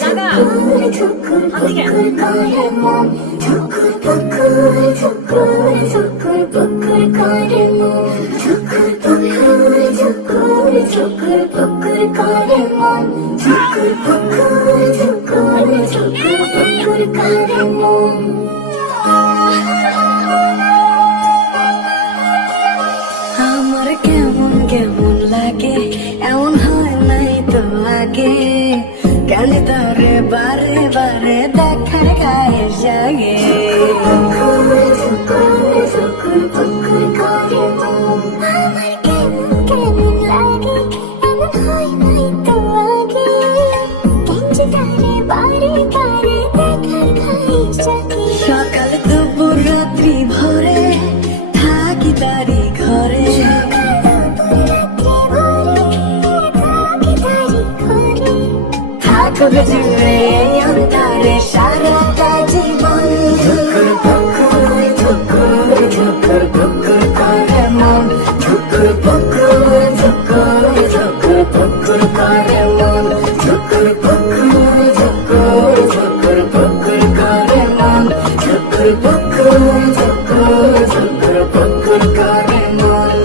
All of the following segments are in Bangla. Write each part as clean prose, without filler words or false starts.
লাগা হাতিকে আমার কেমন কেমন লাগে এমন হয় নাই তো আগে কেন তোরে বারে বারে দেখার গায়ে জাগে আমার কেমন কেমন লাগে এমন হয় নাই তো আগে কেন তারে বারে বারে দেখার খাই জাগে সকাল দুপুর রাত্রি ভরে থাকি তারি ঘরে থাকবে জুড়ে এই অন্তরে সারাটা জীবন ঠুকুর পুকুর ঠুকুর ঠুকুর পুকুর করে মন ঠুকুর পুকুর ঠুকুর ঠুকুর পুকুর করে মন ঠুকুর পুকুর ঠুকুর ঠুকুর পুকুর করে মন ঠুকুর পুকুর ঠুকুর ঠুকুর পুকুর করে মন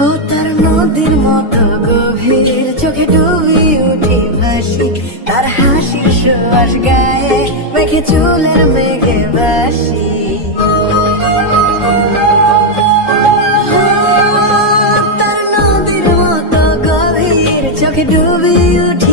ও তার নদীর মতো গভীর চোখে ডুবি উঠি ভাসি তার হাসির সুবাস গায়ে মেঘে চুলের মেঘে ভাসি তার নদীর মতো গভীর চোখে ডুবি উঠি